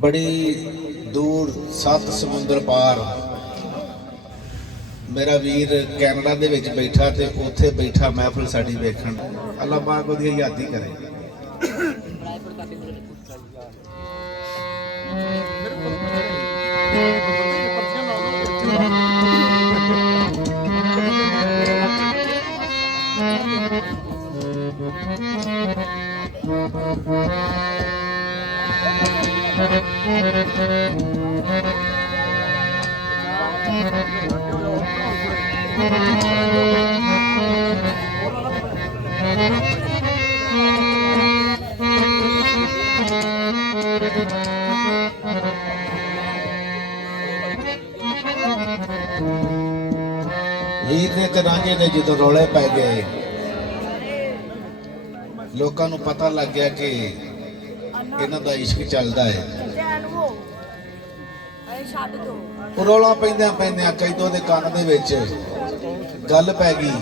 बड़ी दूर 7 समुंदर पार मेरा वीर कैनेडा दे विच बैठा ते उत्थे बैठा महफिल साडी वेखण। अल्लाह पाक ओहदी यादी करे। वीर ने ते रांझे ने जो रौले पै गए, लोगों को पता लग गया कि इन्हां दा इश्क चलदा है। रौला पैंदियां पैंदियां कैदो दे कान दे विच गल पै गई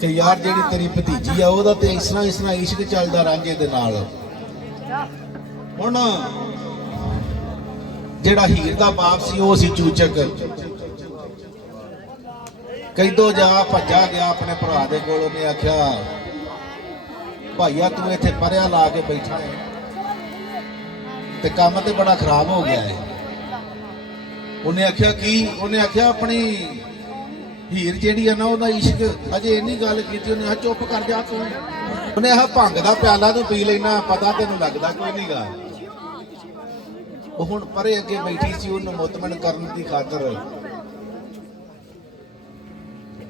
कि यार जिहड़ी तेरी भतीजी आ ओहदा ते इस तरह इश्क चलदा रांझे दे नाल। हुण जिहड़ा हीर दा बाप सी ओह सी चूचक। कैदो जा भज्जा गया अपने भरा दे कोल। उन्हें आख्या भाईया तू इत्थे परया ला के बैठा है ते काम ते बड़ा खराब हो गया है। उन्हें आख्या की? उन्हें आख्या अपनी हीर जेहड़ी है ना ओहदा इश्क अजे इन्नी गल की। उन्हें आख्या चुप कर जा तू। उन्हें आख्या भंग दा प्याला तू पी लेना, पता तेन लगता कोई नहीं गा। हुण परे अगे बैठी सी उन्हें मुतमन करने की खातर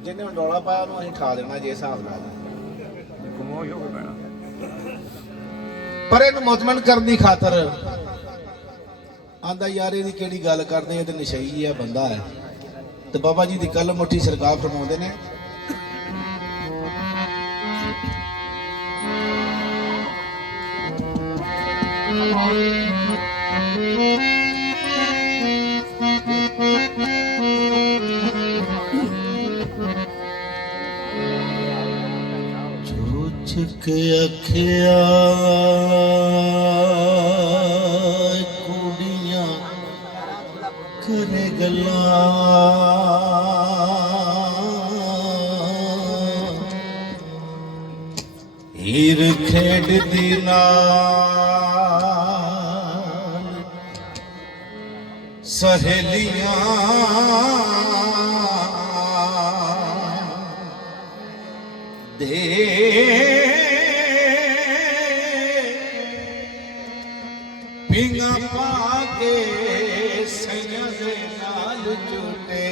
जिन्हें रौला पाया उन्हें ठा देना जे हिसाब नाल। पर इन्हूं मुतमन करने की खातर आंदा यार इहदी किहड़ी गल करदे, इह ते नशई है बंदा है। तो बाबा जी दी कलम मुठी सरकार फरमाउंदे ने के अखिया कुड़ियां करे गल्ला हीर खेड दी नाल सहेलियां दे पिंगा पाके सैया दे नाल जुटे।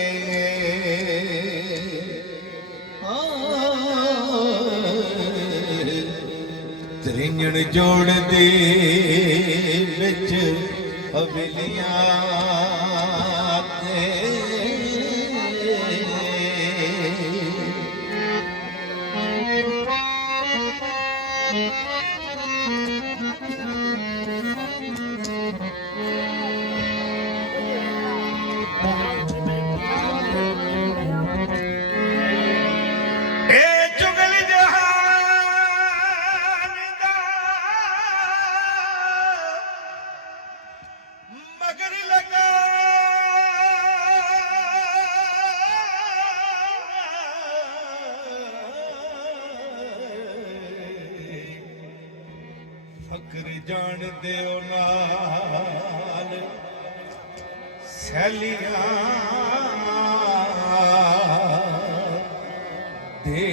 त्रिंजण जोड़ दे विच हवेलियां फकर जान दिओ नाल सैलियां दे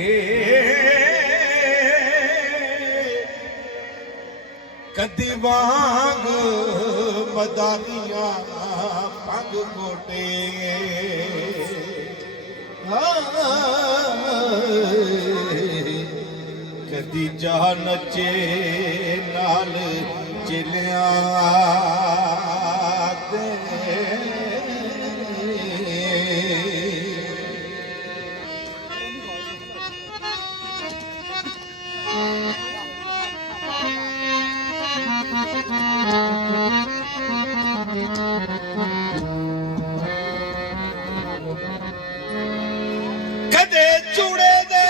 कदी वांग मदानियां पंग गोटे। कदी जा नचे नाल चिलिया दे कदे चूड़े दे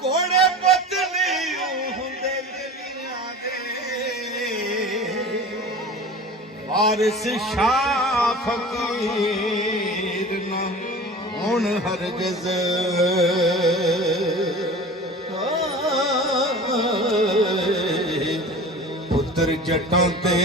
ਕੋੜੇ ਪਤਨੀ ਹੁੰਦੇ ਗਲੀਆਂ ਦੇ ਵਾਰਿਸ ਸ਼ਾਹ ਫਕੀਰ ਨਾ ਹੁਣ ਹਰਗਜ਼ ਪੁੱਤਰ ਜੱਟਾਂ ਤੇ